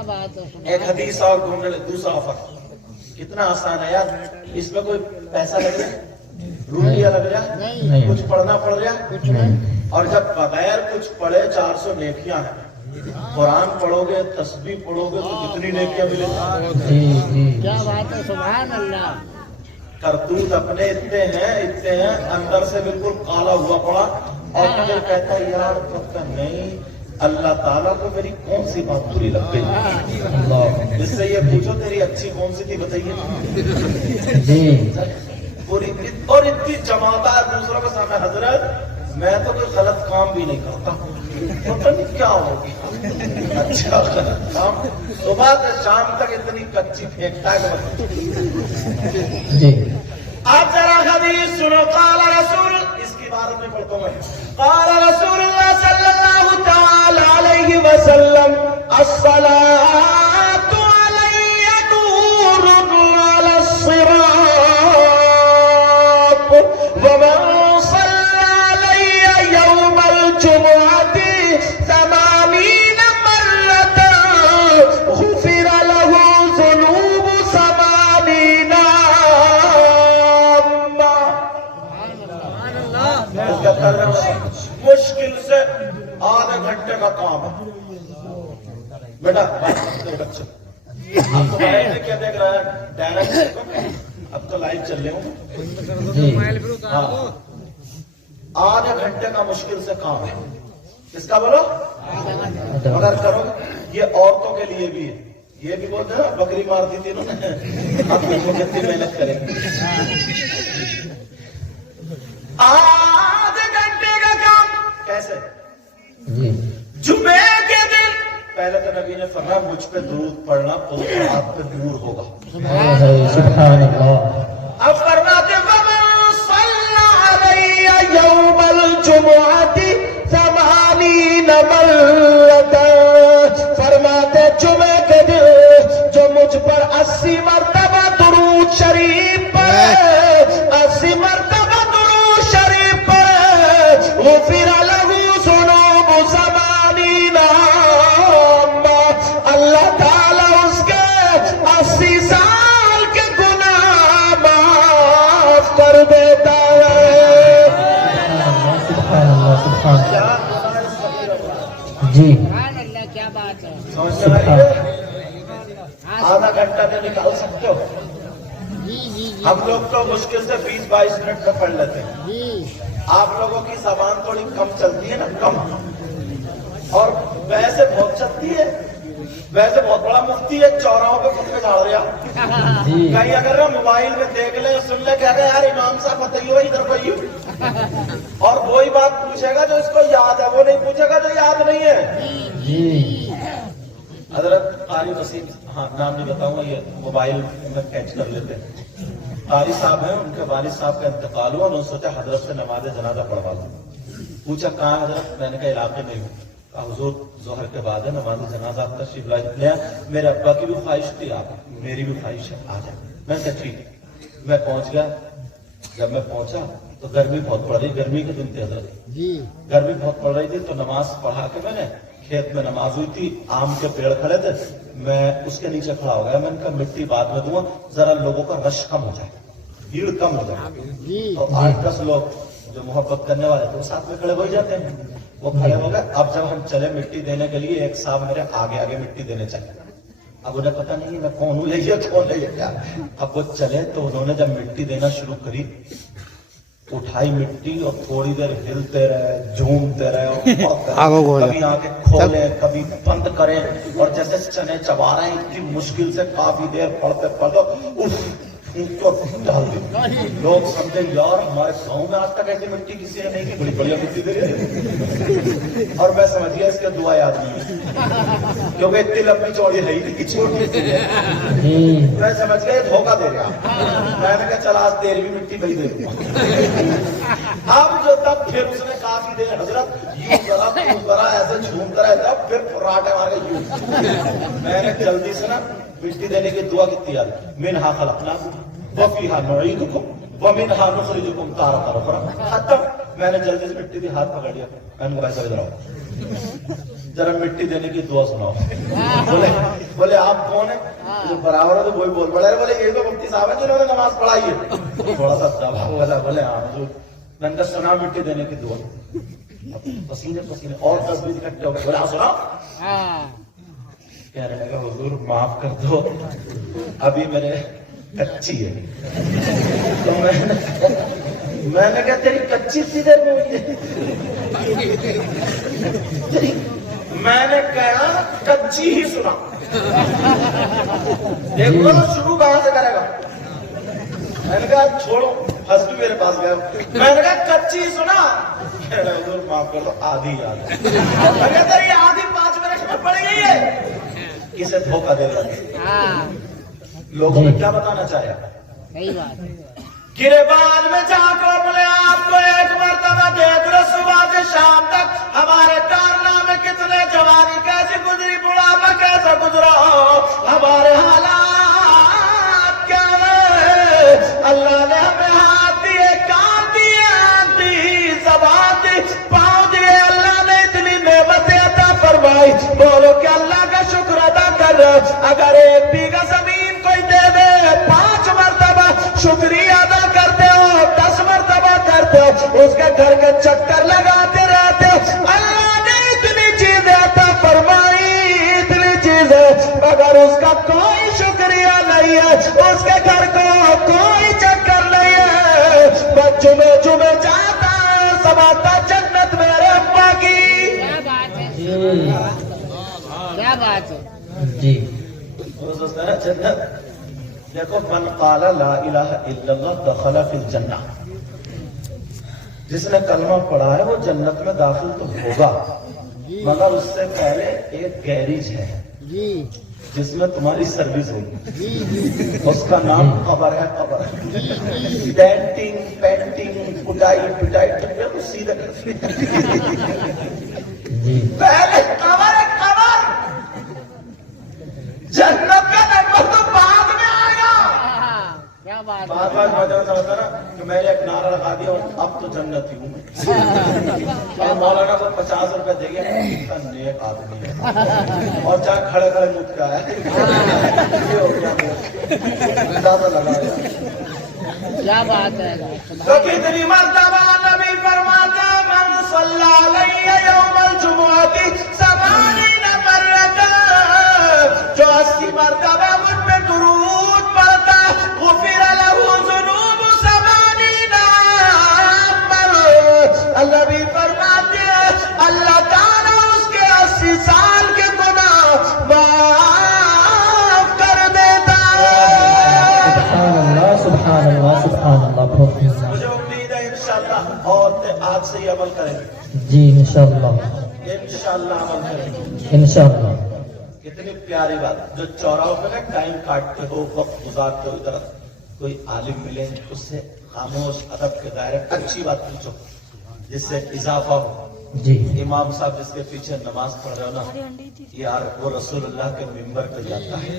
کیا بات ہے. ایک حدیث اور ڈھونڈ لے. دوسرا آفر کتنا آسان ہے یار. اس میں کوئی پیسہ لگ رہا ہے, روپیہ لگ رہا ہے, نہیں, کچھ پڑھنا پڑ رہا ہے, کچھ نہیں. اور جب بغیر کچھ پڑھے 400 نیکیاں ہیں. قرآن پڑھو گے, تسبیح پڑھو گے تو کتنی نیکیاں ملیں. کیا بات ہے, سبحان اللہ. کرتوت اپنے اتنے ہیں اندر سے بالکل کالا ہوا پڑا, اور پھر کہتا ہے یار تب کا نہیں, اللہ تعالیٰ کو میری کون سی بات بری لگ گئی. اس سے یہ پوچھو تیری اچھی کون سی تھی بتائیے. پوری اور اتنی جماعتیں دوسروں کے سامنے. حضرت میں تو کوئی غلط کام بھی نہیں کرتا, پتہ نہیں کیا ہوگی. اچھا غلط کام صبح سے شام تک اتنی کچی پھینکتا ہے. آپ ذرا حدیث سنو. قال رسول, اس کی عبارت میں پڑھتا ہوں میں. قال رسول اللہ صلی اللہ تعالی علیہ وسلم الصلاۃ علی نور علی الصراط ومن صلی علی یوم الجمعۃ 80 مرۃ غفر له ذنوب 80 مشکل سے آدھے گھنٹے کا کام ہے. بیٹا بچہ اب تو لائیو کیا دیکھ رہا ہے, ڈائریکٹ. اب تو لائیو چل رہے ہوں. آدھے گھنٹے کا مشکل سے کام ہے. کس کا بولو, مگر کرو. یہ عورتوں کے لیے بھی ہے. یہ بھی بولتے ہیں نا بکری مار دی تھی انہوں نے, اب دیکھو کتنی محنت کریں. آدھے گھنٹے کا کام کیسے. جمعے کے دن پہلے تو نبی نے فرمایا مجھ پہ درود پڑھنا پورے آپ پہ نور ہوگا. سبحان اللہ. اب فرماتے ومن صلی علی یوم الجمعۃ 80 مرۃ, فرماتے جمعے کے دن جو مجھ پر 80 مرتبہ درود شریف پڑھے, 80 مرتبہ درود شریف پڑھے, غفر له ذنوب 80 عاما, اللہ تعالیٰ اس کے 80 سال کے گناہ معاف کر دیتا ہے. سبحان اللہ. سبحان اللہ. جی سبحان اللہ, کیا بات ہے. آدھا گھنٹہ میں نکال سکتے ہو. ہم لوگ تو مشکل سے 20-22 منٹ میں پڑھ لیتے ہیں. جی آپ لوگوں کی زبان تھوڑی کم چلتی ہے نا, کم, اور ویسے بہت چلتی ہے. ویسے بہت بڑا مفتی ہے, چوراہوں پہ خطبے جھاڑ رہا. کہیں اگر نا موبائل میں دیکھ لیں, سن لیں, کہہ رہے یار امام صاحب بتائیے ادھر کوئی, اور وہی بات پوچھے گا جو اس کو یاد ہے, وہ نہیں پوچھے گا جو یاد نہیں ہے. حضرت قاری وسیم, ہاں نام نہیں بتاؤں گا, یہ موبائل میں کیچ کر لیتے ہیں. قاری صاحب ہیں, ان کے والد صاحب کا انتقال ہوا, انہوں نے سوچا حضرت سے نماز جنازہ پڑھوا دوں. پوچھا کہاں حضرت, میں نے کہا علاقے میں ہوں. کہا حضور ظہر کے بعد ہے نماز جنازہ آپ تشریف لائے. میرے ابا کی بھی خواہش تھی, آپ میری بھی خواہش ہے, آ جائیں. میں نے کہا ٹھیک. میں پہنچ گیا. جب میں پہنچا تو گرمی بہت پڑ رہی, گرمی کے دن تھے حضرت, جی گرمی بہت پڑ رہی تھی. تو نماز پڑھا کے میں نے, کھیت میں نماز ہوئی تھی, آم کے پیڑ کھڑے تھے, میں اس کے نیچے کھڑا ہو گیا. میں نے کہا مٹی بعد میں دوں گا, ذرا لوگوں کا رش کم ہو جائے, بھیڑ کم ہو جائے. تو 8-10 لوگ جو محبت کرنے والے تھے وہ ساتھ میں کھڑے ہو ہی جاتے ہیں. وہ کھڑے ہو گئے. اب جب ہم چلے مٹی دینے کے لیے, ایک صاحب میرے آگے مٹی دینے چلے. اب انہیں پتا نہیں میں کون ہوں, یہ کون ہے, یہ کیا. اب وہ چلے تو انہوں نے جب مٹی دینا شروع کری, اٹھائی مٹی اور تھوڑی دیر ہلتے رہے, جھومتے رہے, کبھی آنکھیں کھولیں, کبھی بند کریں, اور جیسے چنے چبا رہے ہیں. اتنی مشکل سے کافی دیر پڑھتے ڈال دی. لوگ سمجھے یار ہمارے گاؤں میں آج تک ایسی مٹی کسی نے نہیں کی, بڑی بڑھیا مٹی دے رہی. اور میں سمجھ گیا اس کے دعا یاد نہیں, کیونکہ اتنی لمبی چوڑی ہے ہی چھوٹی. میں سمجھ گیا دھوکہ دے رہا. میں نے کہا چل آج تیری بھی مٹی نہیں دے دوں. اب جو تب پھر اس نے کافی دیر حضرت یوں ذرا ایسے جھومتا رہتا, پھر فراٹے مار کے یوں. میں نے جلدی سے نا مٹی دینے کی دعا کتنی یاد, منہا خلقناکم وفیہا نعیدکم ومنہا نخرجکم تارۃ اخری. ختم. میں نے جلدی سے مٹی دی ہاتھ پکڑ لیا. میں نے کہا بھائی ادھر آؤ, ذرا مٹی دینے کی دعا سناؤ. आप कौन है? जो बराबर है तो वही बोल पड़ा, बोले ये तो मुफ्ती साहब है जिन्होंने नमाज पढ़ाई है। थोड़ा सा दबाव वाला, बोले हाँ हुजूर, मैंने कहा सुना मिट्टी देने की दुआ। पसीने पसीने और 10 बीस इकट्ठे हो गए, बोला सुना। कहने लगा हुजूर माफ कर दो, अभी मेरे कच्ची है। तो मैंने कहा तेरी कच्ची सी देर में हुई है? मैंने कहा कच्ची ही सुना। देखो ना शुरू कहां से करेगा। मैंने कहा छोड़ो, हंस भी मेरे पास गया। मैंने कहा कच्ची सुना। हुजूर माफ कर दो, आधी याद है। तेरी आधी 5 मिनट में पड़ गई है। किसे धोखा दे रहा है? लोगों में क्या बताना चाहे? सही बात। गिरबान में जाकर बोले आपको एक मर्तबा देख लो, सुबह से शाम तक हमारे कारनामे कितने, जवानी कैसे गुजरी, बुढ़ापा कैसा गुजरा, हमारे हालात क्या है। अल्लाह ने हमें हाथ दिए, कान दिए, आंख दी, ज़बान दी, पाँव दिए। अल्लाह ने इतनी नेमतें अता फरमाई, बोलो कि अल्लाह का शुक्र अदा कर। अगर 1 बीघा जमीन कोई दे दे, 5 मरतबा शुक्रिया अदा करते हो, 10 मरतबा करते हो, उसके घर के चक्कर लगाते रहते हो। अल्लाह ने इतनी चीजें अता फरमाई, इतनी चीजें, मगर उसका कोई शुक्रिया नहीं है, उसके घर को कोई चक्कर नहीं है। बस जुमे जुमे जाता है, समाता जन्नत मेरे अम्मा की। क्या बात है, क्या बात है जी। जन्नत देखो, मन काला ला इलाहा इल्लल्लाह दखला फिल जन्नह, जिसने कलमा पढ़ा है वो जन्नत में दाखिल तो होगा, मगर उससे पहले एक गैरेज है जी, जिसमें तुम्हारी सर्विस होगी। जी उसका नाम कब्र है। कब्र डेंटिंग, पेंटिंग, कुटाई पिटाई तो सीधे पहले कब्र है। कब्र जन्नत का नंबर तो बाद में आएगा। क्या बात बार बार मौजूद समझता ना कि मैंने एक नारा लगा दिया और अब तो जन्नती हूँ मैं। और मौलाना को 50 रुपए देंगे, इतना नेक आदमी है, और जहाँ खड़े खड़े मुझ का है ये हो गया, अंदाजा लगाया। क्या बात है। तो कितनी मर्तबा नबी फरमाते मन सल्ला अलैहि यौमल जुमुअती 80 मरतन, जो 80 मरतबा मुझ पे दुरूद पढ़ता, गुफिर लहू ज़ुनूब 80 मर। अल्लाह भी फरमाते अल्लाह ताला उसके 80 साल के गुनाह माफ कर देता है। सुभान अल्लाह, सुभान अल्लाह। मुझे उम्मीद है इंशाअल्लाह औरतें आज से ही अमल करेंगी। जी इंशाअल्लाह, इंशाअल्लाह अमल करेंगी, इंशाअल्लाह। कितनी प्यारी बात। जो चौराहों पे ना टाइम काटते हो, वक्त गुजारते हो, इधर कोई आलिम मिले, उससे खामोश अदब के दायरे अच्छी बात पूछो जिससे इजाफा हो। जी इमाम साहब जिसके पीछे नमाज पढ़ रहे हो ना, यार वो रसूलुल्लाह के मिंबर पे जाता है,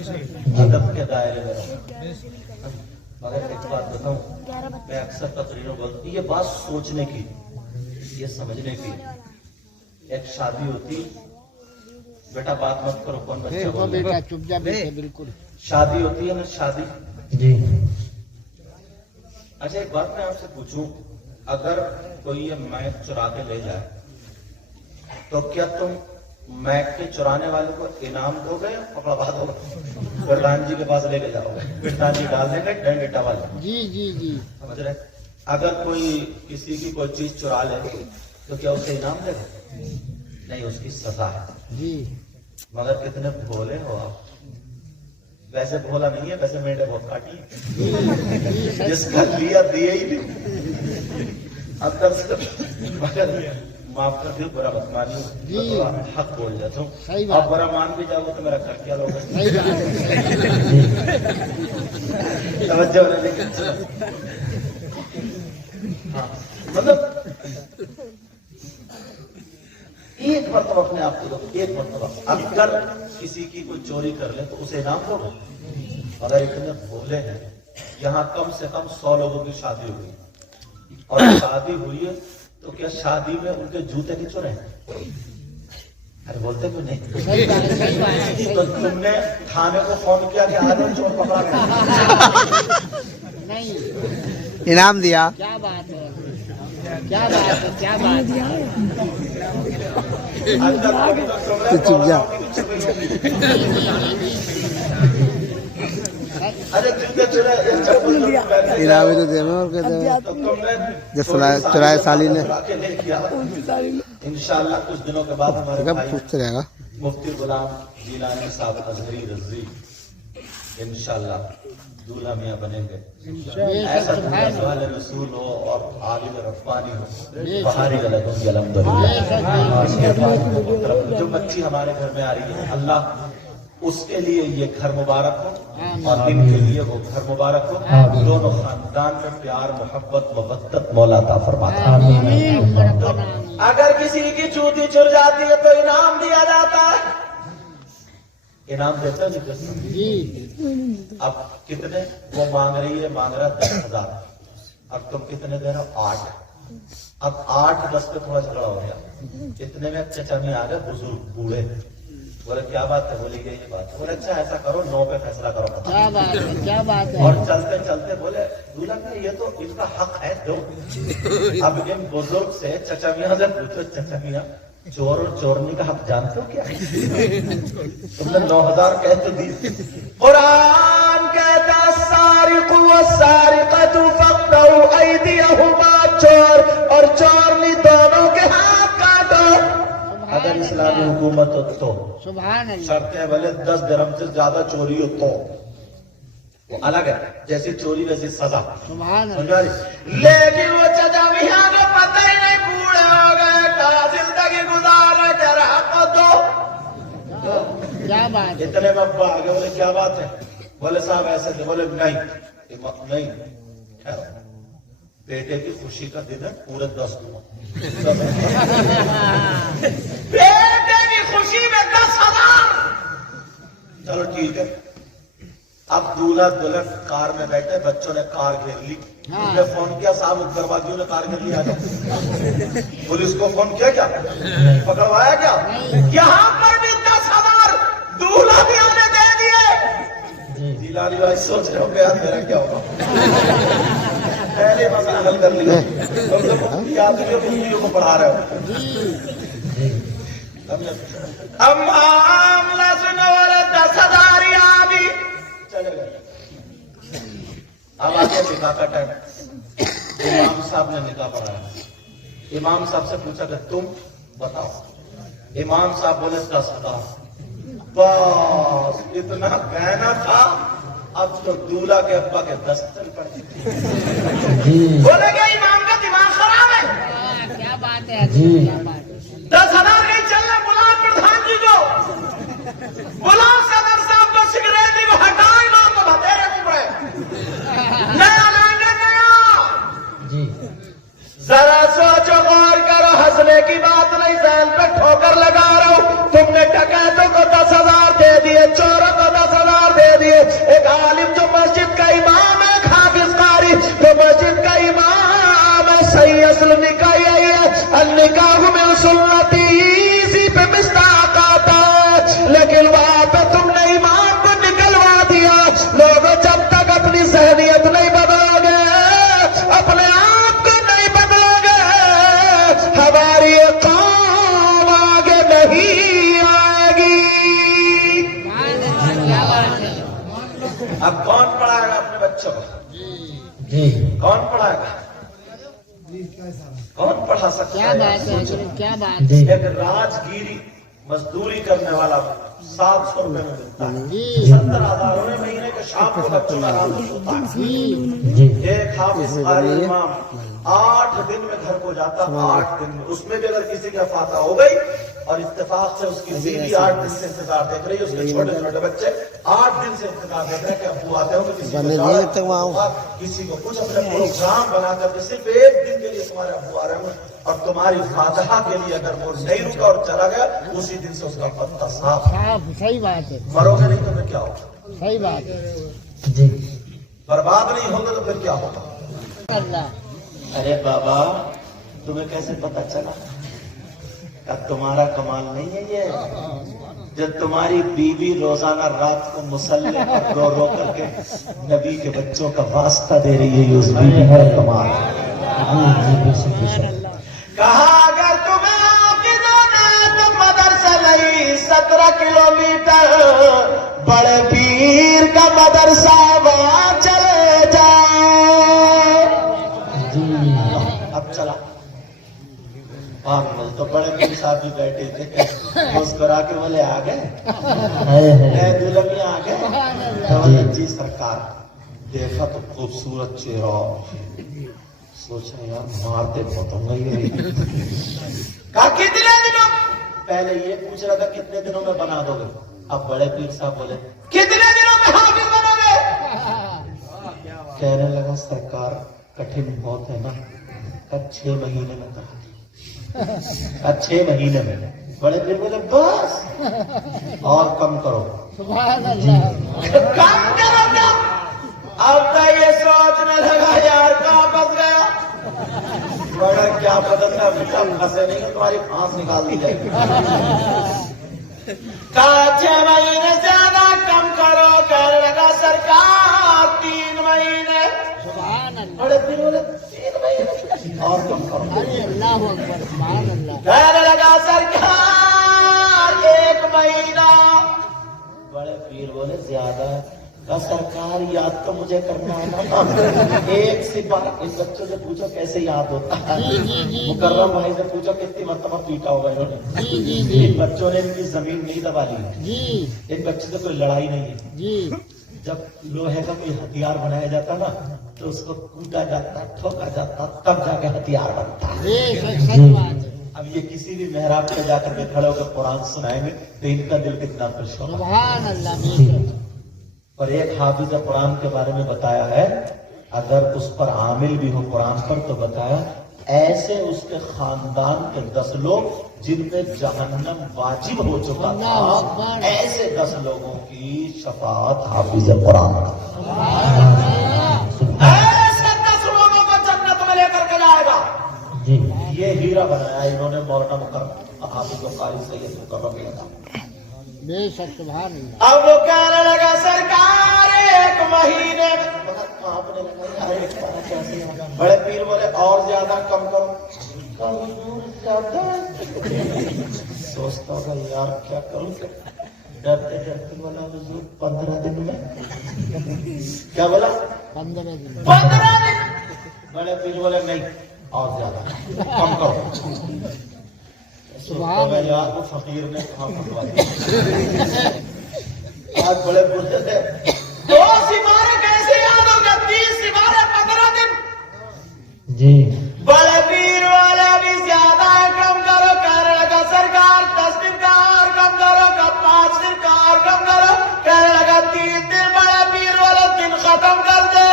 अदब के दायरे में रहो। मगर एक बात बताऊं, मैं अक्सर तकरीरों बोलता हूं, ये बात सोचने की, ये समझने की। एक शादी होती, बेटा बात मत करो, कौन बच्चा बोल रहा है? बेटा चुपचाप बैठे, बिल्कुल। शादी होती है ना, शादी। जी अच्छा एक बात मैं आपसे पूछूं, अगर कोई ये मैक चुरा के ले जाए तो क्या तुम मैक के चुराने वाले को इनाम दोगे या पकड़वा दोगे? प्रधान जी के पास लेके जाओगे, प्रधान जी डाल देंगे डंड इटा वाले। जी जी जी, समझ रहे? अगर कोई किसी की कोई चीज चुरा ले तो क्या उसे इनाम देगा? नहीं, उसकी सजा है। जी मगर कितने भोले हो आप। वैसे भोला नहीं है, वैसे मेंढे बहुत काटी है। जिसका लिया दिए ही नहीं। अब तक मगर माफ कर दियो, बुरा मत मानियो, तो थोड़ा हक बोल जाता हूँ। सही बात। आप बुरा मान भी जाओगे तो मेरा कर क्या लोगे? सही बात है। तवज्जो है, लेकिन हाँ, मतलब एक मरतबा अपने आप को दो, एक मरतबा। अगर किसी की कोई चोरी कर ले तो उसे इनाम दोगे? अगर इतने भोले हैं, यहाँ कम से कम 100 लोगों की शादी हुई और शादी हुई है तो क्या शादी में उनके जूते नहीं चुरे? अरे बोलते क्यों नहीं? सही बात है, सही बात है, सही तो बात तुमने थाने को फोन किया कि आज चोर पकड़ा गया? है। नहीं, इनाम दिया। क्या बात है, क्या बात है, क्या बात है। अंदर आके तो तुमने चुप जा। अरे चुपे चुरे इनाम ही तो देना और कहते हैं तो तुमने जो चुराए साली ने के नहीं किया। इंशाल्लाह कुछ दिनों के बाद हमारे कब भाई पूछते रहेगा। मुफ्ती गुलाम जिलानी साहब अजहरी रजी इंशाल्लाह दूल्हा मियाँ बनेंगे। ऐसा दूल्हा सवाल रसूल हो और आलिम रब्बानी हो, बाहरी गलत होंगी अल्हम्दुलिल्लाह। जो बच्ची हमारे घर में आ रही है, अल्लाह उसके लिए ये घर मुबारक हो और इनके लिए वो घर मुबारक हो। दोनों खानदान में प्यार मोहब्बत मवद्दत मौला अता फरमाता है। तो अगर किसी की चूती चुर जाती है तो इनाम दिया जाता है। इनाम देते हो जी, अब कितने? वो मांग रही है, मांग रहा 10,000। अब तुम कितने दे रहे हो? 8। अब 8-10 पे थोड़ा झगड़ा हो गया। इतने में चचा में आ गए बुजुर्ग बूढ़े, बोले क्या बात है? बोली ये बात। बोले अच्छा ऐसा करो 9 पे फैसला करो। क्या बात है, क्या बात है। और चलते चलते बोले दूल्हा का ये तो इनका हक है दो। अब इन बुजुर्ग से चचा मियाँ से पूछो, चचा मियाँ चोर और चोरनी का हक जानते हो क्या? तुमने 9,000 कह तो दी। कुरान कहता सारिक़ु वस्सारिक़तु फ़क़्तऊ अयदियहुमा, चोर और चोरनी दोनों के हाथ काटो। अगर इस्लामी हुकूमत हो तो सुभान अल्लाह। शर्तें भले 10 दिरहम से ज्यादा चोरी हो तो वो अलग है, जैसी चोरी वैसी सजा। सुभान समझ अल्लाह। आ रही? लेकिन वो चचा मियाँ को पता ही नहीं, बूढ़े हो गए, कहा जिंदगी गुजार रहे, तेरा हक दो। क्या बात है। इतने में अब्बा आगे बोले क्या बात है? बोले साहब ऐसे थे। बोले नहीं नहीं, ठहरो, बेटे की खुशी का दिन है, पूरे 10 दूंगा। बेटे की खुशी में 10,000। चलो ठीक है। अब दूल्हा दुल्हन कार में बैठे, बच्चों ने कार घेर ली। उन्हें फोन किया, साहब उग्रवादियों ने कार घेर लिया। पुलिस को फोन किया क्या? पकड़वाया क्या? यहाँ पर भी 10,000 दूल्हा भी आने दे दिए। जिलानी भाई सोच रहे हो यार मेरा क्या होगा? पहले मसला हल कर लिया। तुम तो यात्रियों को पढ़ा रहे हो। अब मामला सुनो वाले 10,000 यहाँ भी चले गए। अब आगे निकाह का टाइम। इमाम साहब ने निकाह पढ़ाया। इमाम साहब से पूछा कि तुम बताओ। इमाम साहब बोले 10,000। बस इतना कहना था। अब तो दूल्हा के अब्बा के 10 चल पड़े। बोले क्या इमाम का दिमाग खराब है? क्या बात है, क्या बात है। 10,000 नहीं चलने, बुलाओ प्रधान जी को, बुलाओ सदर साहब को, सिगरेटी को हटाओ, इमाम को बतेरे कुबरे। नया लाएंगे नया। जरा सोचो, गौर करो, हंसने की बात नहीं, जहन पे ठोकर लगा रहा हूं। तुमने डकैतों को 10,000 दे दिए, चोरों को 10,000 दे दिए। एक आलिम जो मस्जिद का इमाम है, हाफिज कारी जो मस्जिद का इमाम है, सही असल निकाह यही है, अल-निकाहु मिन सुन्नती, इसी पे मिस्ताक आता है। लेकिन वहां पे तुमने इमाम को निकलवा दिया। लोगों, जब तक अपनी जहनियत नहीं बदलोगे, अपने आप को नहीं बदलोगे, हमारी कौम आगे नहीं आएगी। क्या बात है। अब कौन पढ़ाएगा अपने बच्चों को? कौन पढ़ाएगा? कौन पढ़ा सकता क्या है? बात है, क्या बात है। एक राजगिरी मजदूरी करने वाला 700 रुपए में मिलता है। जी 70,000 महीने के शाम को बच्चों का हाथ होता है। एक हाफिज कारी इमाम 8 दिन में घर को जाता, 8 दिन में। उसमें भी अगर किसी की फाता हो गई और इत्तेफाक से उसकी बीवी 8 दिन से इंतजार देख रही है, उसके छोटे छोटे बच्चे 8 दिन से इंतजार देख रहे हैं कि अब्बू आते हो, किसी को कुछ अपने प्रोग्राम बना करके सिर्फ 1 दिन के लिए तुम्हारे अब्बू आ रहे होंगे। और तुम्हारी फातहा के लिए अगर वो नहीं रुका और चला गया, उसी दिन से उसका पत्ता साफ। सही बात है, मरोगे नहीं तो फिर क्या होगा? सही बात है। बर्बाद नहीं होगा तो फिर क्या होगा? अल्लाह। अरे बाबा, तुम्हें कैसे पता चला? تمہارا کمال نہیں ہے یہ جب تمہاری بیوی روزانہ رات کو مصلی پر رو رو کر کے نبی کے بچوں کا واسطہ دے رہی ہے، یہ اس بیوی کا کمال ہے۔ کہا اگر تمہیں حافظ ہونا تو مدرسہ نہیں 17 کلومیٹر بڑے پیر کا مدرسہ وہاں چلے جاؤ۔ اب چلا بول تو بڑے پیر صاحب بھی بیٹھے تھے، مسکرا کے بولے آ گئے دلمی آ گئے جی سرکار۔ دیکھا تو خوبصورت چہرہ، سوچا یار مارتے بہت ہوں گے یہ۔ کہا کتنے دنوں؟ پہلے یہ پوچھ رہا تھا کتنے دنوں میں بنا دو گے، اب بڑے پیر صاحب بولے کتنے دنوں میں حافظ بنو گے؟ کہنے لگا سرکار کٹھن بہت ہے نا، 6 مہینے میں کرا 6 مہینے میں۔ بڑے پیر بولے بس اور کم کرو۔ کم کرو کم؟ اب تو یہ سوچنے لگا یار کہاں پھنس گیا، مگر کیا بدلنا بیٹا پھنسے نہیں تمہاری پھانس نکال دی جائے گی۔ کہا 6 مہینے زیادہ کم کرو، کہنے لگا سرکار 3 مہینے۔ بڑے پیر بولے 3 مہینے اور کم کرو۔ کہنے لگا سرکار 1 مہینہ۔ بڑے پیر بولے زیادہ کہا سرکار یاد تو مجھے کرنا ہے نا، 1 سپارہ۔ اس بچوں سے پوچھو کیسے یاد ہوتا ہے، مکرم بھائی سے پوچھو کتنی مرتبہ پیٹا ہوگا انہوں نے۔ ان بچوں نے ان کی زمین نہیں دبا لی، ان بچوں سے کوئی لڑائی نہیں ہے۔ جب لوہے کا کوئی ہتھیار بنایا جاتا نا تو اس کو کوٹا جاتا، ٹھوکا جاتا، تب جا کے ہتھیار بنتا ہے۔ اب یہ کسی بھی محراب پہ جا کر کے کھڑے ہو کر قرآن سنائیں گے تو ان کا دل کتنا خوش ہوگا۔ اور ایک حافظ قرآن کے بارے میں بتایا ہے، اگر اس پر عامل بھی ہو قرآن پر تو بتایا ایسے اس کے خاندان کے 10 لوگ جن پہ جہنم واجب ہو چکا تھا، ایسے 10 لوگوں کی شفاعت حافظ قرآن کا، ایسے 10 لوگوں کو جنت میں لے کر کے جائے گا۔ یہ ہیرا بنایا انہوں نے مولانا مکرم حافظ قاری سید مکرم نے۔ اب وہ کہنے لگا سرکار 1 مہینے میں، بڑے پیر بولے اور زیادہ کم کرو۔ سوچتا ہوگا یار کیا کروں، ڈرتے ڈرتے بولا حضور 15 دن میں۔ کیا بولا 15 دن؟ بڑے پیر بولے نہیں اور زیادہ کم کرو۔ یار کو فقیر نے کہاں پکڑوا دیا، آج بڑے بولتے تھے 2 سپارے کیسے یاد ہو گیا، 30 سپارے 15 دن۔ بڑے پیر والے بھی زیادہ کم کرو، کہنے لگا سرکار 10 دن کا اور کم کرو، 5 دن کا اور کم کرو، کہنے لگا 3 دن۔ بڑے پیر والے دن ختم کر دے،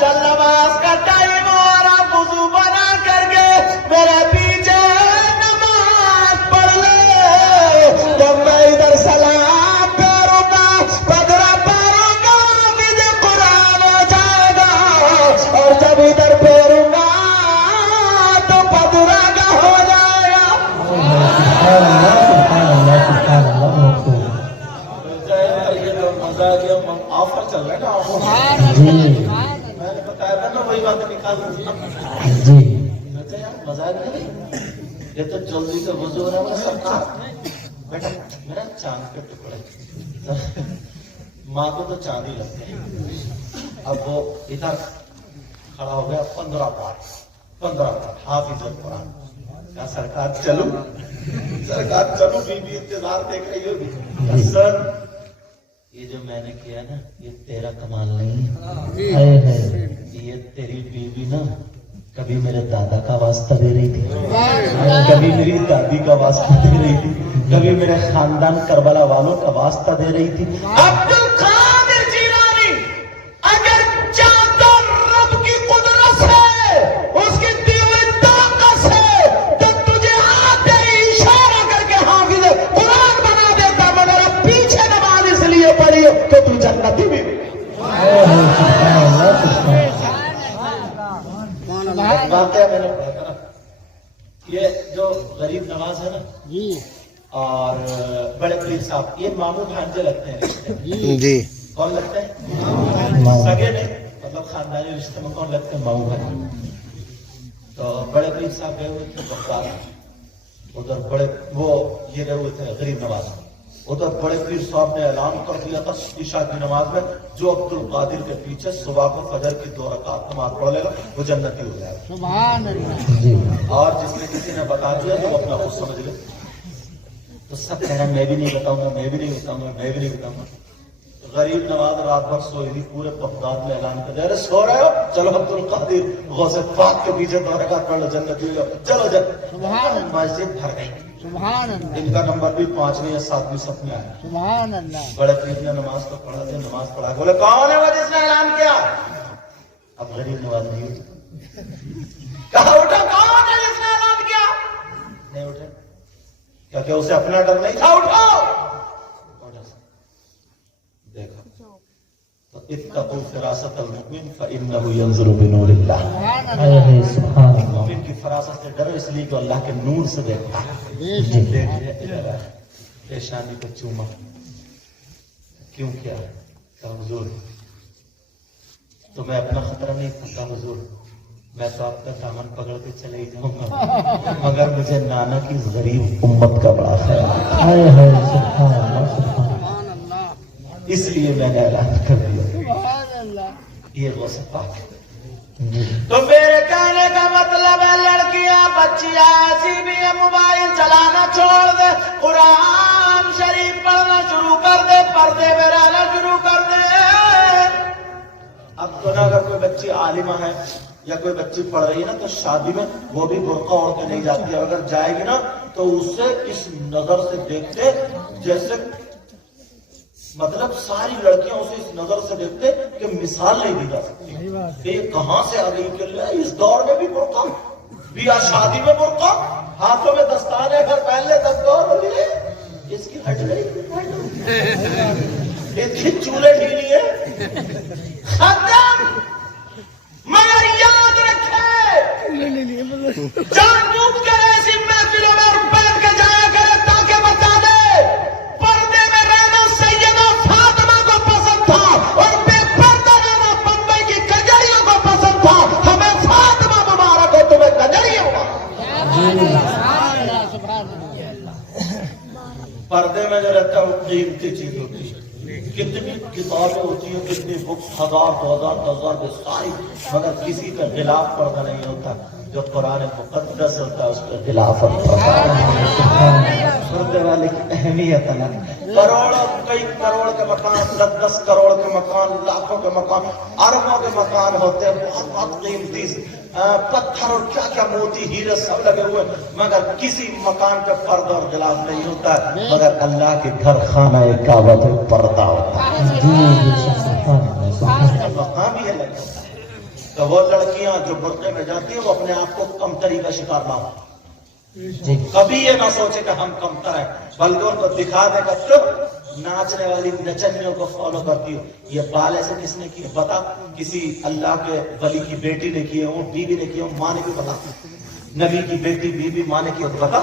چل نماز کا ٹائم اور آپ وضو بنا کر کے میرے پیچھے نماز پڑھ لے۔ جب میں ادھر سلام پھیروں گا، پگڑا پھیروں گا، مجھے قرآن ہو جائے گا، اور جب ادھر پھیروں گا تو پگڑا کا ہو جائے گا۔ مزہ دیا آفر چل رہا ہے نا، میں نے بتایا تھا نا وہی بات نکال مزہ نہیں، یہ تو جلدی سے وضو ہو رہا ہے سرکار۔ بیٹا میرا چاند کے ٹکڑے، ماں کو تو چاند ہی لگتے ہیں۔ اب وہ ادھر کھڑا ہو گیا 15 پار حافظ قرآن۔ کہا سرکار چلو، سرکار چلو، بیوی انتظار دیکھ رہی ہوگی۔ سر یہ جو میں نے کیا نا یہ تیرا کمال نہیں ہے، یہ تیری بیوی نا کبھی میرے دادا کا واسطہ دے رہی تھی، کبھی میری دادی کا واسطہ دے رہی تھی، کبھی میرے خاندان کربلا والوں کا واسطہ دے رہی تھی۔ عبد القادر جیلانی اگر چاہتا رب کی قدرت سے، اس کی دی ہوئی طاقت سے، تو تجھے آتے ہی اشارہ کر کے حافظ قرآن بنا دیتا، مگر اب پیچھے نماز اس لیے پڑھی کہ تو جنتی بھی۔ واقعہ میں نے پڑھا تھا نا، یہ جو नमाज है ना जी और बड़े पीर साहब ये मामू भांजे लगते हैं। जी कौन लगते हैं? सगे नहीं, मतलब खानदानी रिश्ते में कौन लगते हैं? मामू भाई। तो बड़े पीर साहब गए हुए थे बगदाद, उधर बड़े वो ये गए हुए थे गरीब नवाज, उधर बड़े पीर साहब ने ऐलान कर दिया था ईशा की नमाज में जो अब्दुल कादिर के पीछे सुबह को फजर की 2 रकात नमाज पढ़ लेगा वो जन्नती हो जाएगा। सुभान अल्लाह। और जिसने किसी ने बता दिया तो अपना खुद समझ ले। तो सब कह रहे हैं मैं भी नहीं बताऊंगा, मैं भी नहीं बताऊंगा, मैं भी नहीं बताऊंगा। तो गरीब नवाज रात भर सोई नहीं, पूरे बगदाद में ऐलान कर दिया, अरे सो रहे हो, चलो अब्दुल कादिर गौसे पाक के पीछे 2 रकात पढ़ लो, जन्नती हो जाओ, चलो जब मस्जिद भर गई। सुभान अल्लाह। इनका नंबर भी 5वें या 7वें सब में आया। सुभान अल्लाह। बड़े पीर ने नमाज तो पढ़ा दिया, नमाज पढ़ा, बोले कौन है वो जिसने ऐलान किया? अब गरीब नवाज नहीं उठे, कहा उठो, कौन है जिसने ऐलान किया? नहीं उठे, क्या उसे अपना डर नहीं था? उठो। देखा तो इत्तक़ू फ़िरासतल मुमिन फ़इन्नहु यंज़ुरु बिनूरिल्लाह। मुमिन की फरासत से डरो इसलिए कि अल्लाह के नूर से देखता है। देखिए पेशानी को चूमा, क्यों किया? हुजूर तुम्हें अपना खतरा नहीं पता, हुजूर मैं तो आपका दामन पकड़ के चले ही जाऊंगा, मगर मुझे नाना की गरीब उम्मत का बड़ा ख्याल है, इसलिए मैंने ऐलान कर दिया। ये गौसे पाक है। तो मेरे कहने का मतलब है लड़कियां बच्चियां ऐसी भी है मोबाइल चलाना छोड़ दे, कुरान शरीफ पढ़ना शुरू कर दे, पर्दे में रहना शुरू कर दे। अब तो ना अगर कोई बच्ची आलिमा है या कोई बच्ची पढ़ रही है ना तो शादी में वो भी बुर्का ओढ़ के नहीं जाती है, अगर जाएगी ना तो उसे इस नजर से देखते जैसे मतलब सारी लड़कियां उसे इस नजर से देखते कि मिसाल नहीं दी जा सकती। ये कहां से आ गई कि इस दौर में भी बुर्का, बिया शादी में बुर्का, हाथों में दस्ताने अगर पहन ले तब दौर मिले, इसकी हट गई, इसकी चूल्हे ढीली है। मगर याद रखे जानबूझ कर ऐसी महफिलों में बैठ के जाया करे ताकि बता दे पर्दे में रहना सैयदा फातिमा को पसंद था और बेपर्दा रहना बम्बई की कजरियों को पसंद था। हमें फातिमा मुबारक हो, तुम्हें कजरियों पर्दे में जो रहता है वो कीमती चीज होती है। कितनी किताबें होती हैं, कितनी बुक्स, 1000 2000 10,000 सारी, मगर किसी का खिलाफ पर्दा नहीं होता। जो कुरान मुकद्दस होता है उसके खिलाफ पर्दे वाले की अहमियत अलग। करोड़ों कई करोड़ के मकान, 10-10 करोड़ के मकान, लाखों के मकान, अरबों के मकान होते हैं, बहुत बहुत कीमती पत्थर और क्या क्या मोती हीरे सब लगे हुए, मगर किसी मकान पे पर्दा और गिलाफ नहीं होता है। मगर अल्लाह के घर खाना एक काबा पे पर्दा होता है, वहां भी है लगा होता है। तो वो लड़कियां जो बुर्के में जाती है वो अपने आप को कमतरी का शिकार ना हो, कभी ये ना सोचे कि हम कमतर हैं, बल्कि उनको दिखा देगा। चुप नाचने वाली नचनियों को फॉलो करती हो, ये बाल ऐसे किसने किए बता? किसी अल्लाह के वली की बेटी ने किए हो, बीवी ने किए हो, माँ ने भी बता, नबी की बेटी बीवी माँ ने किए हो बता।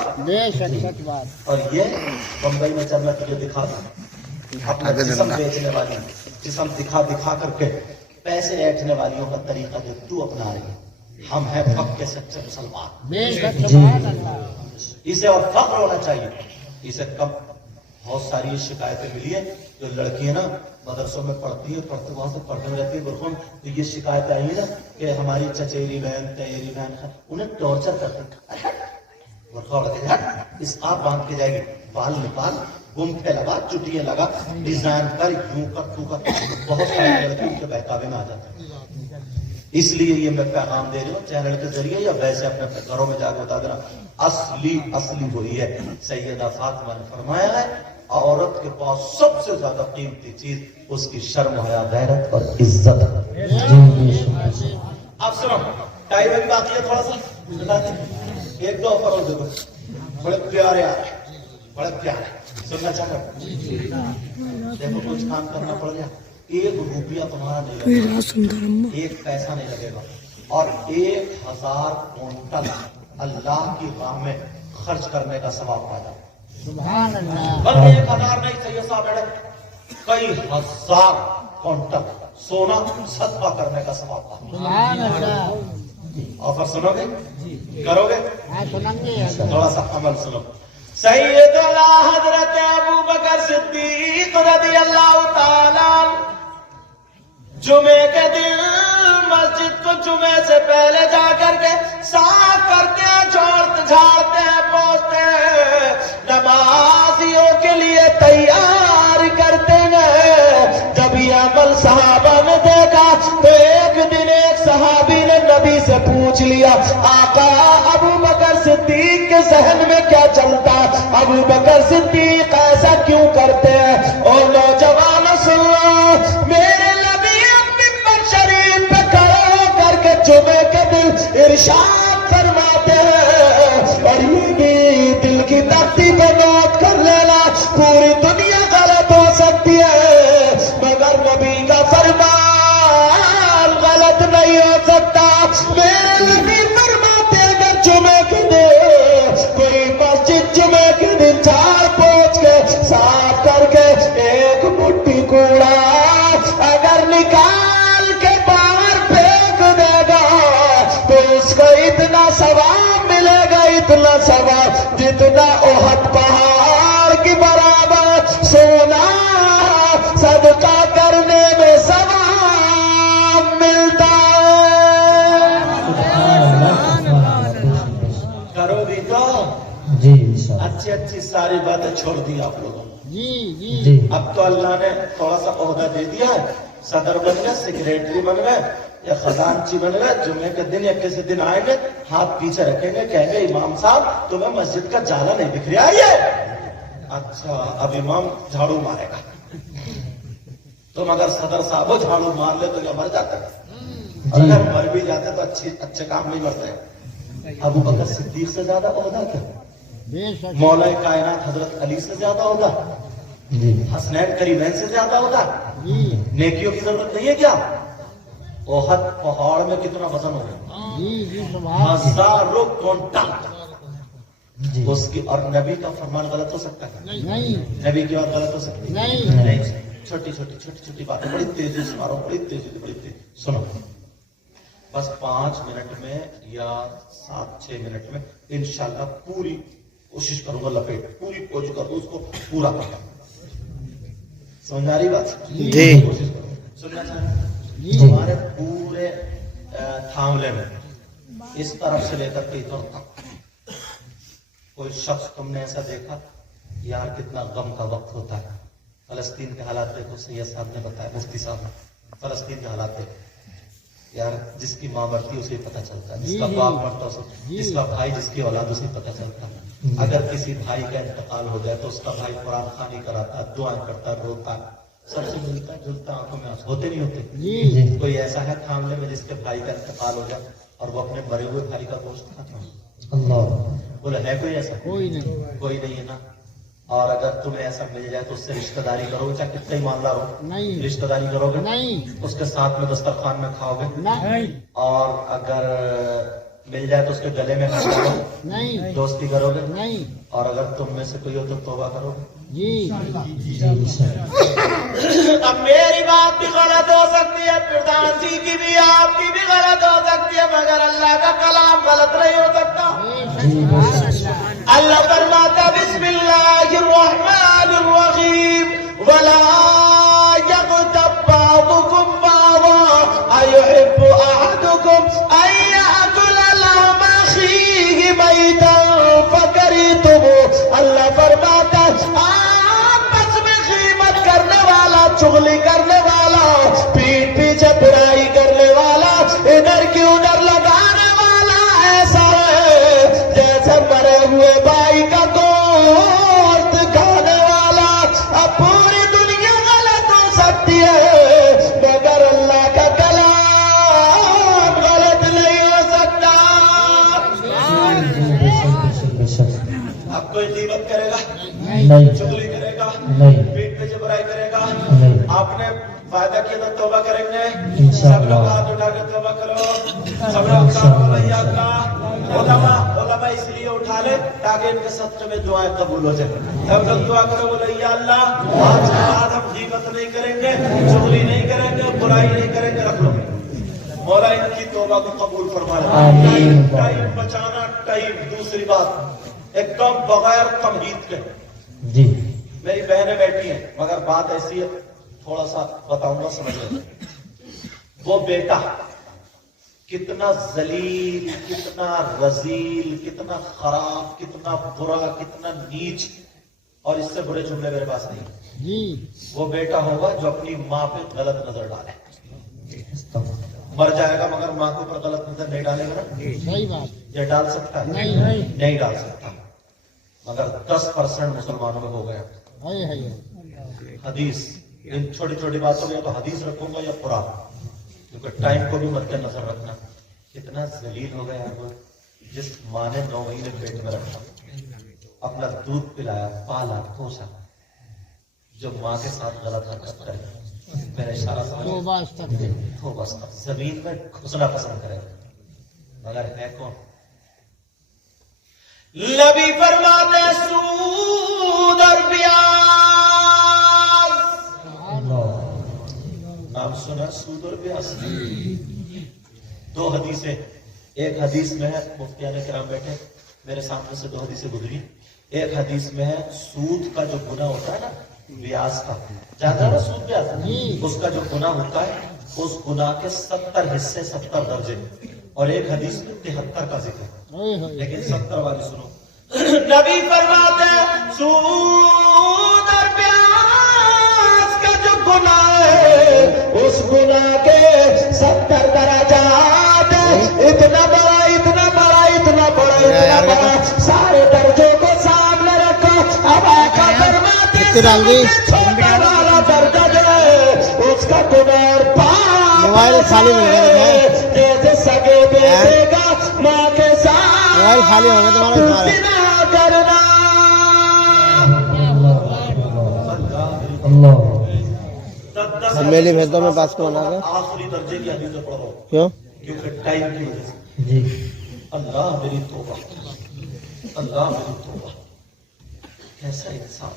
और ये बम्बई में चलना तुझे दिखा दो, अपना जिस्म बेचने वाली, जिस्म दिखा दिखा करके पैसे ऐंठने वालियों का तरीका जो तू अपना रही है। हम हैं पक्के सच्चे मुसलमान, इसे और फख्र होना चाहिए। इसे कम बहुत सारी शिकायतें मिली है, जो लड़की है ना मदरसों में पढ़ती है, पढ़ते वहां से पढ़ते में रहती है बुरखों में, तो ये शिकायत आई है ना कि हमारी चचेरी बहन तैरी बहन उन्हें टॉर्चर करते, बुरखा उड़ के स्कार्फ बांध के जाएगी, बाल निकाल, गुम फैलवा, चुटियां लगा, डिजाइन कर, यूं कर, तू कर, बहुत सारे लड़के उनके बहकावे में आ जाते हैं। इसलिए ये मैं पैगाम दे रही हूँ चैनल के जरिए या वैसे अपने घरों में जाकर बता देना, असली वही है। सैयदा फातिमा ने फरमाया है औरत के पास सबसे ज्यादा कीमती चीज उसकी शर्म, हया, गैरत और इज्जत। आप सुनो, टाइम अभी बाकी है, थोड़ा सा एक दो ऑफर हो देखो, बड़े प्यारे आ रहे, बड़े प्यारे, सुनना चाहते देखो, कुछ काम करना पड़ गया, 1 रुपया तुम्हारा नहीं लगेगा, 1 पैसा नहीं लगेगा, और 1000 क्विंटल अल्लाह की राह में खर्च करने का सवाब पाया। सुभान अल्लाह। बस 1000 नहीं चाहिए साहब, कई हजार क्विंटल सोना सदका करने का सवाब पाया। सुभान अल्लाह। ऑफर सुनोगे? करोगे? हाँ सुनेंगे। थोड़ा सा अमल सुनो। सैयदना हजरत अबू बकर सिद्दीक रज़ियल्लाहु ताला जुमे के दिन मस्जिद को जुमे से पहले जाकर के साफ करते हैं, छोड़ते झाड़ते हैं, पहुंचते हैं, नमाजियों के लिए तैयार करते हैं। जब ये अमल सहाबा ने देखा तो एक दिन एक सहाबी ने नबी से पूछ लिया, आका अबू बकर सिद्दीक के जहन में क्या चलता, अबू बकर सिद्दीक ऐसा क्यों करते हैं? और नौजवान सुनो, मेरे नबी मिंबर शरीफ पे खड़े होकर के जुमे के दिन इरशाद फरमाते हैं, और ये भी दिल की धरती पे नोट कर लेना, पूरी दुनिया गलत हो सकती है मगर नबी का फरमान गलत नहीं हो सकता। मेरे नबी फरमाते अगर जुमे के दिन कोई मस्जिद जुमे के दिन झाड़ पोंछ के साफ करके एक मुट्ठी कूड़ा अगर निकाल के बाहर फेंक देगा तो उसको इतना सवाब मिलेगा, इतना सवाब जितना ओहद पहाड़ की बराबर सोना सदका करने में सवाब मिलता है। करोगी तो जी इंशाअल्लाह। अच्छी अच्छी सारी बातें छोड़ दी आप लोगों ने। जी जी अब तो अल्लाह ने थोड़ा सा ओहदा दे दिया है, सदर बन गए, सेक्रेटरी बन गए या खजानची बन गए। जुमे के दिन या किसी दिन आएंगे, हाथ पीछे रखेंगे, कहेंगे इमाम साहब तुम्हें मस्जिद का जाला नहीं दिख रहा है ये? अच्छा, अब इमाम झाड़ू मारेगा। तुम अगर सदर साहब झाड़ू मार ले तो क्या मर जाते हैं? और अगर मर भी जाते तो अच्छे काम नहीं करते। अबू बकर सिद्दीक से ज्यादा ओहदा क्या? बेशक। मौला कायनात हजरत अली से ज्यादा ओहदा? जी हसनैन करीमैन से ज्यादा ओहदा? जी नेकियों की जरूरत नहीं है क्या? ओहद पहाड़ में कितना वजन हो गया? जी सुभान। हजारों क्विंटल जी उसकी। और नबी का फरमान गलत हो सकता है? नहीं नबी की बात गलत हो सकती है? नहीं। नहीं। छोटी छोटी बातें बड़ी तेजी से मारो, बड़ी तेजी सुनो। बस 5 मिनट में या 7-6 मिनट में इंशाल्लाह पूरी कोशिश करूंगा, लपेट पूरी कोशिश करूंगा उसको पूरा करना। समझ आ रही बात? जी। कोशिश करो। सुनना चाहें जी हमारे पूरे थामले में इस तरफ से लेकर के इधर तक कोई शख्स तुमने ऐसा देखा? यार कितना गम का वक्त होता है। फलस्तीन के हालात देखो, सैयद साहब ने बताया, मुफ्ती साहब ने फलस्तीन के हालात देखो। यार जिसकी माँ मरती उसे पता चलता है, जिसका बाप मरता उसे, जिसका भाई जिसकी औलाद उसे पता चलता है। अगर किसी भाई का इंतकाल हो जाए तो उसका भाई कुरान खानी कराता, दुआएं करता, रोता, सबसे मिलता जुलता, आंखों में आंसू होते नहीं होते? जी कोई ऐसा है थामले में जिसके भाई का इंतकाल हो जाए और वो अपने मरे हुए भाई का गोश्त खाता हो? अल्लाह। बोले है कोई ऐसा? कोई नहीं। कोई नहीं है ना। और अगर तुम्हें ऐसा मिल जाए तो उससे रिश्तेदारी करोगे, चाहे कितना ही ईमानदार हो? नहीं। रिश्तेदारी करोगे? नहीं। उसके साथ में दस्तरखान में खाओगे? नहीं और अगर मिल जाए तो उसके गले में हाथ डालोगे? नहीं दोस्ती करोगे? नहीं। और अगर तुम में से कोई हो तो तौबा करोगे? जी जी इंशाअल्लाह। अब मेरी बात भी गलत हो सकती है, प्रधान जी की भी, आपकी भी गलत हो सकती है, मगर अल्लाह का कलाम गलत नहीं हो सकता। अल्लाह फरमाता बिस्मिल्लाहिर्रहमानिर्रहीम, वला यग़्तब बअदुकुम बअदा अयुहिब्बु अहदुकुम अन याकुला लहमा अखीहि मैतन फकरिहतुमूह। अल्लाह फरमाता आपस में ग़ीबत करने वाला, चुगली करने वाला, पीठ पीछे बुराई करने वाला, इधर की उधर लगाने वाला ऐसा है जैसे मरे हुए भाई का गोश्त खाने वाला। अब पूरी दुनिया गलत हो सकती है मगर अल्लाह का कलाम गलत नहीं हो सकता। बेशक। अब कोई ग़ीबत करेगा, नहीं चुगली करेगा, नहीं पीठ पे बुराई करेगा, नहीं। आपने फायदा किया तो तौबा करेंगे इंशाअल्लाह। सब लोग हाथ उठा के तौबा करो सब लोग काम भैया का उलमा इसलिए उठा ले ताकि इनके सच में दुआएं कबूल हो जाए सब लोग दुआ करो बोले या अल्लाह आज के बाद हम गीबत नहीं करेंगे चुगली नहीं करेंगे बुराई नहीं करेंगे रख लो मौला इनकी तौबा को कबूल फरमा ले आमीन। टाइम बचाना टाइम दूसरी बात एकदम बगैर तमहीद के जी मेरी बहनें बैठी हैं मगर बात ऐसी है थोड़ा सा बताऊंगा समझ लें वो बेटा कितना जलील कितना रजील कितना खराब कितना बुरा कितना नीच और इससे बुरे जुमले मेरे पास नहीं जी वो बेटा होगा जो अपनी माँ पे गलत नजर डाले मर जाएगा मगर माँ के ऊपर गलत नजर नहीं डालेगा ना सही बात ये डाल सकता है नहीं डाल सकता मगर 10% मुसलमानों में हो गया है हदीस इन छोटी छोटी बातों में तो हदीस रखूंगा या कुरान क्योंकि टाइम को भी मद्देनजर रखना कितना जलील हो गया वो जिस माँ ने 9 महीने पेट में रखा अपना दूध पिलाया पाला पोसा जो माँ के साथ गलत हरकत करे मेरा इशारा समझ तो बस जमीन में घुसना पसंद करेगा मगर है कौन नबी फरमाते सूद और ब्याज नाम सुना सूद और ब्याज 2 हदीसें एक हदीस में है मुफ्तियाने किराम बैठे मेरे सामने से 2 हदीसें गुजरी एक हदीस में है सूद का जो गुनाह होता है ना ब्याज का जानते हो ना सूद ब्याज उसका जो गुनाह होता है उस गुनाह के 70 हिस्से 70 दर्जे और एक हदीस में 73 का जिक्र है लेकिन 70 वाली सुनो नबी फरमाते सूद और ब्याज का जो गुनाह है उस गुनाह के 70 दर्जात इतना बड़ा इतना बड़ा इतना बड़ा इतना बड़ा सारे दर्जों को सामने रखो अब आका फरमाते डाल दी वाला दर्जा जो है उसका गुनाह मोबाइल खाली मिल गया जैसे सगे बेटे का माँ के साथ मोबाइल खाली हो गया तुम्हारा जिना करना अल्लाह मेली भेज दो मैं पास को बना के आखिरी दर्जे की हदीसें पढ़ रहा हूं क्यों क्योंकि टाइम की वजह से जी अल्लाह मेरी तौबा अल्लाह मेरी तौबा कैसा इंसान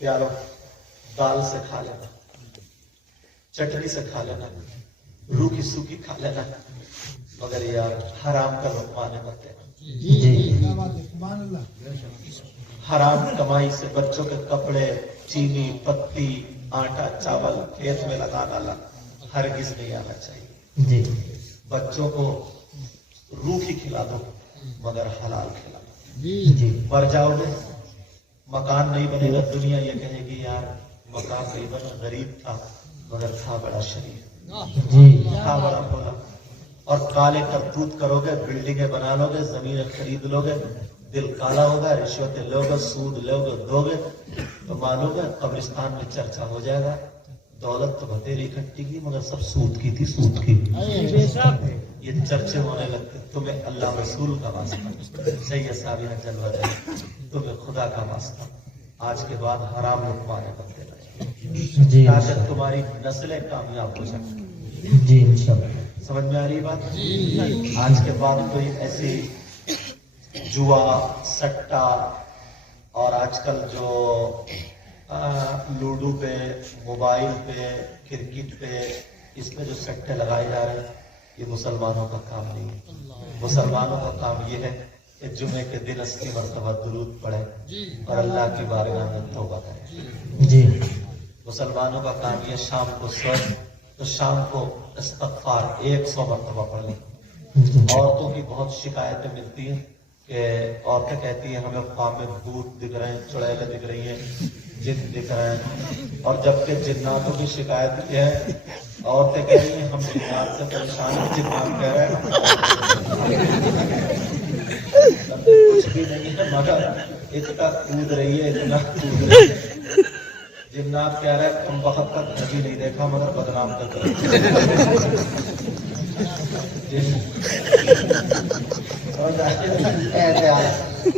प्यारो दाल से खा लेना चटनी से खा लेना रूखी सूखी खा लेना मगर यार हराम का लुक़्मा न मत लेना हराम कमाई से बच्चों के कपड़े चीनी पत्ती आटा चावल खेत में लगा डाला हरगिज नहीं आना चाहिए जी बच्चों को रूखी खिला दो मगर हलाल खिला दो जी मर जाओगे मकान नहीं बनेगा दुनिया ये कहेगी यार मकान नहीं बना गरीब था मगर था बड़ा शरीफ जी था बड़ा भोला और काले करतूत करोगे बिल्डिंगें बना लोगे जमीनें खरीद लोगे दिल काला होगा रिश्वतें लोगे सूद लोगे दोगे तो मानोगे कब्रिस्तान में चर्चा हो जाएगा दौलत तो बतेरी इकट्ठी की मगर सब सूद की थी सूद की ये चर्चे होने लगते तुम्हें अल्लाह रसूल का वास्ता सैयद साबिया जलवा जाए तुम्हें खुदा का वास्ता आज के बाद हराम लुक़्मा न करते रहे जी ताकि तुम्हारी नस्लें कामयाब हो सके जी इंशाअल्लाह समझ में आ रही बात आज के बाद कोई ऐसी जुआ सट्टा और आजकल जो लूडो पे मोबाइल पे क्रिकेट पे इसमें जो सट्टे लगाए जा रहे हैं ये मुसलमानों का काम नहीं है मुसलमानों का काम ये है कि जुमे के दिन 80 मरतबा दुरूद पढ़े और अल्लाह की बारगाह में तौबा करें जी मुसलमानों का काम ये शाम को सोए तो शाम को इस्तग़फ़ार 100 मरतबा पढ़ लें औरतों की बहुत शिकायतें मिलती हैं कि औरतें कहती हैं हमें ख्वाब में भूत दिख रहे हैं चुड़ैलें दिख रही हैं जिन दिख रहे हैं और जबकि जिन्नातों की शिकायत ये है औरतें कह रही हैं हम जिन्नात से परेशान हैं जिन्नात कह रहे हैं कुछ भी नहीं है मगर इतना कूद रही है इतना कूद रही है जिन्नात कह रहे हैं तुम वक्त तक कभी नहीं देखा मगर बदनाम कर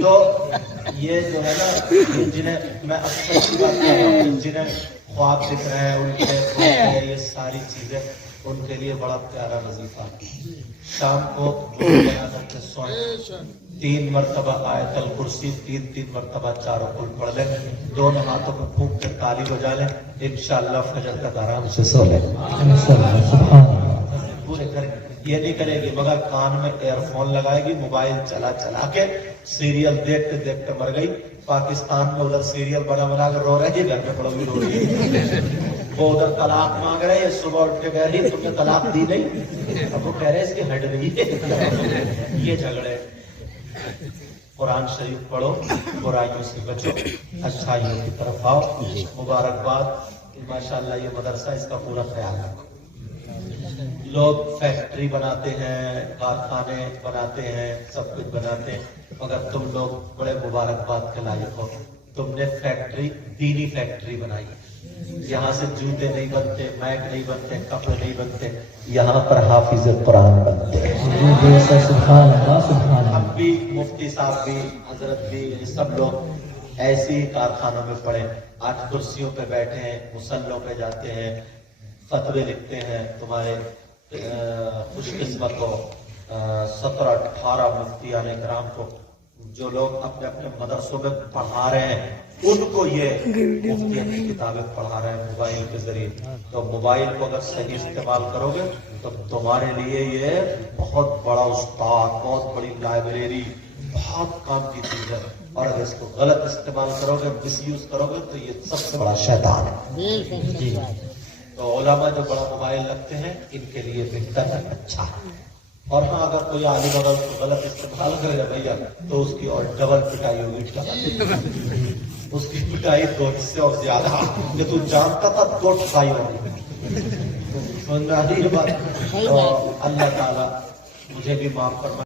तो ये जो है ना जिन्हें मैं अक्सर की बात कर रहा हूँ जिन्हें ख्वाब दिख रहे हैं, उल्टे ये सारी चीजें उनके लिए बड़ा प्यारा वजीफा। शाम को बना करके सोएं, 3 मरतबा आयतल कुर्सी, 3 मरतबा चारों कुल पढ़ लें, दोनों हाथों को फूंक के ताली बजा लें, इंशाअल्लाह फजर तक आराम से सो लें। पूरे करें, ये नहीं करेगी मगर कान में एयरफोन लगाएगी, मोबाइल चला चला के सीरियल देखते देखते मर गई। पाकिस्तान में उधर सीरियल बना बना कर रो रही है, घर में पड़ोगी रो रही है। वो उधर तलाक मांग रहे हैं, सुबह उठ के कह रही तुमने तलाक दी नहीं, अब वो कह रहे हैं इसकी हट गई है। ये झगड़े। कुरान शरीफ पढ़ो, बुराइयों से बचो, अच्छाइयों की तरफ आओ। मुबारकबाद, माशाअल्लाह ये मदरसा, इसका पूरा ख्याल रखो। लोग फैक्ट्री बनाते हैं, कारखाने बनाते हैं, सब कुछ बनाते हैं, मगर तुम लोग बड़े मुबारकबाद के लायक हो। तुमने फैक्ट्री, दीनी फैक्ट्री बनाई। यहाँ से जूते नहीं बनते, मैग नहीं बनते, कपड़े नहीं बनते, यहाँ पर हाफिज कुरान बनते हैं। अब भी मुफ्ती साहब भी, हजरत भी, ये सब लोग ऐसे ही कारखानों में पड़े, आज कुर्सियों पे बैठे हैं, मुसल्लों पे जाते हैं, फतवे लिखते हैं। तुम्हारे खुशकिस्मत को 17-18 मुफ्तियान इकराम को, जो लोग अपने अपने मदरसों में पढ़ा रहे हैं, उनको ये मुफ्तियत की किताबें पढ़ा रहे हैं मोबाइल के जरिए। तो मोबाइल को अगर सही इस्तेमाल करोगे तो तुम्हारे लिए ये बहुत बड़ा उस्ताद, बहुत बड़ी लाइब्रेरी, बहुत काम की चीज है। और अगर इसको गलत इस्तेमाल करोगे, मिसयूज करोगे, तो ये सबसे बड़ा शैतान है। तो उलमा जो बड़ा मोबाइल रखते हैं, इनके लिए बेहतर है, अच्छा है। और हाँ, अगर कोई आलिम अगर उसको गलत इस्तेमाल करेगा भैया, तो उसकी और डबल पिटाई होगी। उसकी पिटाई 2 से और ज्यादा, कि तू जानता था 2 पिटाई होगी। समझ में आ रही है बात? तो अल्लाह ताला मुझे भी माफ फरमाए।